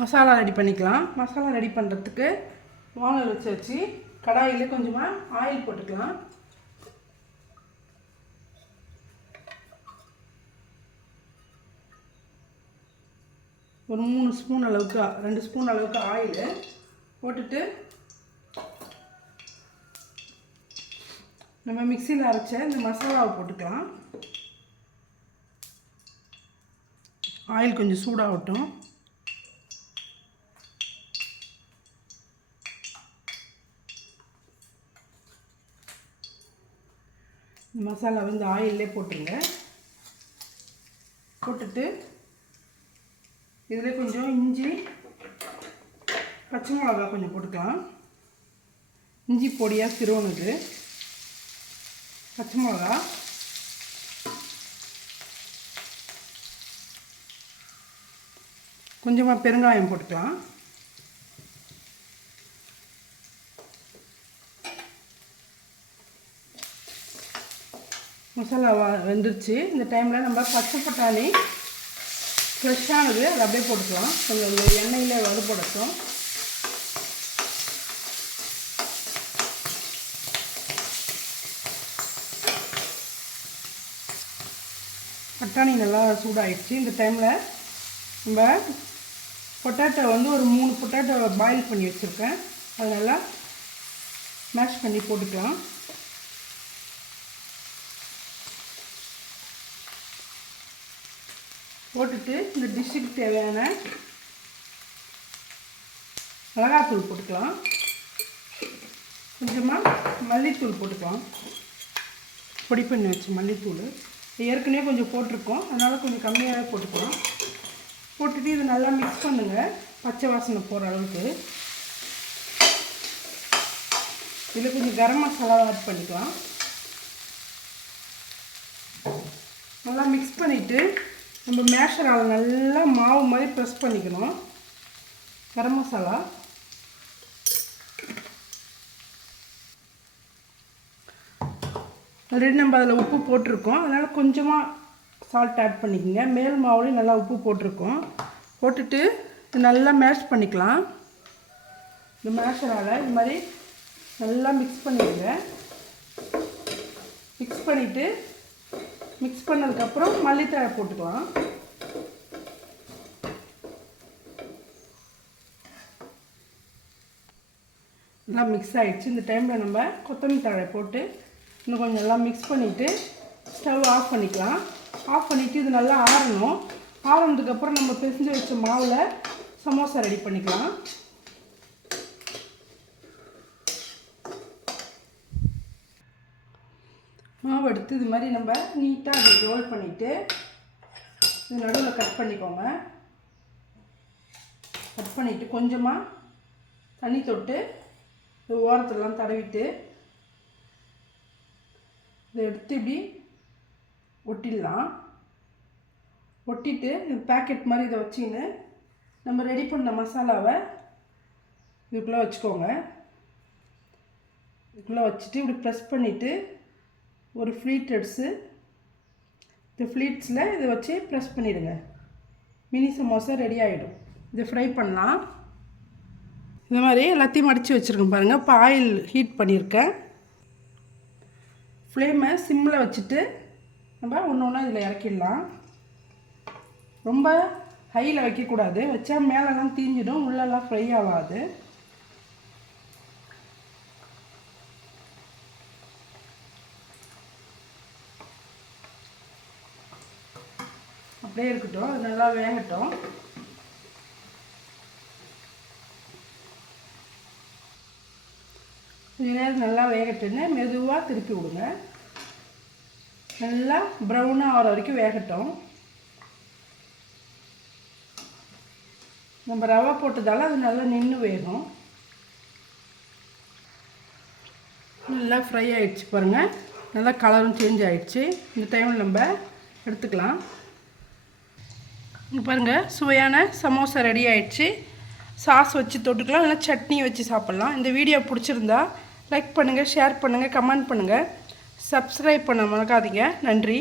Masala ready பண்ணிக்கலாம். Masala ready பண்ணுறதுக்கு வானல் வச்சு கடாயில் கொஞ்சமாக ஆயில் போட்டுக்கலாம். ஒரு 3 ஸ்பூன் அளவுக்கு 2 ஸ்பூன் அளவுக்கு ஆயில் போட்டுட்டு நம்ம மிக்சியில் அரைச்ச இந்த மசாலாவை போட்டுக்கலாம். ஆயில் கொஞ்சம் சூடாகட்டும். இந்த மசாலா வந்து ஆயிலே போட்டுருங்க. போட்டுட்டு இதில் கொஞ்சம் இஞ்சி, பச்சை மிளகா கொஞ்சம் போட்டுக்கலாம். இஞ்சி பொடியாக திருவணுது, பச்சை மிளகா, கொஞ்சமாக பெருங்காயம் போட்டுக்கலாம். மசாலா வெந்துருச்சு. இந்த டைமில் நம்ம பச்சை பட்டாணி ஃப்ரெஷ்ஷானது அதை அப்படியே போட்டுக்கலாம். கொஞ்சம் எண்ணெயில் வறுபடட்டும். பட்டாணி நல்லா சூடாகிடுச்சு. இந்த டைமில் நம்ம பொட்டேட்டோ வந்து ஒரு 3 பொட்டேட்டோ பாயில் பண்ணி வச்சுருக்கேன். அது நல்லா மேஷ் பண்ணி போட்டுக்கலாம். போட்டுட்டு இந்த டிஷ்ஷுக்கு தேவையான மிளகாத்தூள் போட்டுக்கலாம். கொஞ்சமாக மல்லித்தூள் போட்டுக்கலாம். பொடி பண்ணி வச்சு மல்லித்தூள் ஏற்கனவே கொஞ்சம் போட்டிருக்கோம், அதனால் கொஞ்சம் கம்மியாகவே போட்டுக்கலாம். போட்டுட்டு இது நல்லா மிக்ஸ் பண்ணுங்கள், பச்சை வாசனை போகிற அளவுக்கு. இதில் கொஞ்சம் கரம் மசாலா ஆட் பண்ணிக்கலாம். நல்லா மிக்ஸ் பண்ணிவிட்டு நம்ம மேஷரால் நல்லா மாவு மாதிரி ப்ரெஸ் பண்ணிக்கணும். கரம் மசாலா, ஆல்ரெடி நம்ம அதில் உப்பு போட்டிருக்கோம், அதனால் கொஞ்சமாக சால்ட் ஆட் பண்ணிக்கோங்க. மேல் மாவுலேயும் நல்லா உப்பு போட்டிருக்கோம். போட்டுட்டு நல்லா மேஷ் பண்ணிக்கலாம். இந்த மேஷரால் இது மாதிரி நல்லா மிக்ஸ் பண்ணிடுங்க. மிக்ஸ் பண்ணிவிட்டு மிக்ஸ் பண்ணதுக்கப்புறம் மல்லித்தழை போட்டுக்கலாம். நல்லா மிக்ஸ் ஆகிடுச்சு. இந்த டைமில் நம்ம கொத்தமல்லி தழை போட்டு இன்னும் கொஞ்சம் நல்லா மிக்ஸ் பண்ணிவிட்டு ஸ்டவ் ஆஃப் பண்ணிக்கலாம். ஆஃப் பண்ணிவிட்டு இது நல்லா ஆறணும். ஆறினதுக்கப்புறம் நம்ம பிசைஞ்சு வச்ச மாவில் சமோசா ரெடி பண்ணிக்கலாம். மாவு எடுத்து இது மாதிரி நம்ம நீட்டாக அதை ரோல் பண்ணிவிட்டு இது நடுவில் கட் பண்ணிக்கோங்க. கட் பண்ணிவிட்டு கொஞ்சமாக தண்ணி தொட்டு இது ஓரத்துலலாம் தடவிட்டு இதை எடுத்து இப்படி ஒட்டிடலாம். ஒட்டிட்டு இது பேக்கெட் மாதிரி இதை வச்சின்னு நம்ம ரெடி பண்ண மசாலாவை இதுக்குள்ளே வச்சுக்கோங்க. இதுக்குள்ளே வச்சுட்டு இப்படி ப்ரெஸ் பண்ணிவிட்டு ஒரு ஃப்ளீட் எடுத்து இந்த ஃப்ளீட்ஸில் இதை வச்சு ப்ரெஸ் பண்ணிவிடுங்க. மினி சமோசா ரெடி ஆகிடும். இதை ஃப்ரை பண்ணலாம். இந்த மாதிரி எல்லாத்தையும் மடித்து வச்சுருக்கேன் பாருங்கள். இப்போ ஆயில் ஹீட் பண்ணியிருக்கேன். ஃப்ளேமை சிம்மில் வச்சுட்டு நம்ம ஒன்று ஒன்றா இதில் இறக்கிடலாம். ரொம்ப ஹையில் வைக்கக்கூடாது, வச்சா மேலெல்லாம் தீஞ்சிடும், உள்ளெல்லாம் ஃப்ரை ஆகாது. அப்படியே இருக்கட்டும், அது நல்லா வேகட்டும். கொஞ்ச நேரம் நல்லா வேகட்டுன்னு மெதுவாக திருப்பி விடுங்க. நல்லா ப்ரௌனாக ஆகிற வரைக்கும் வேகட்டும். நம்ம ரவை போட்டதால் அது நல்லா நின்று வேகும். நல்லா ஃப்ரை ஆகிடுச்சு பாருங்கள். நல்லா கலரும் சேஞ்ச் ஆகிடுச்சு. இந்த டைமில் நம்ம எடுத்துக்கலாம். பாருங்கள், சுவையான சமோசா ரெடி ஆகிடுச்சு. சாஸ் வச்சு தொட்டுக்கலாம், இல்லைனா சட்னி வச்சு சாப்பிட்லாம். இந்த வீடியோ பிடிச்சிருந்தா லைக் பண்ணுங்கள், ஷேர் பண்ணுங்கள், கமெண்ட் பண்ணுங்கள், சப்ஸ்கிரைப் பண்ண மறக்காதீங்க. நன்றி.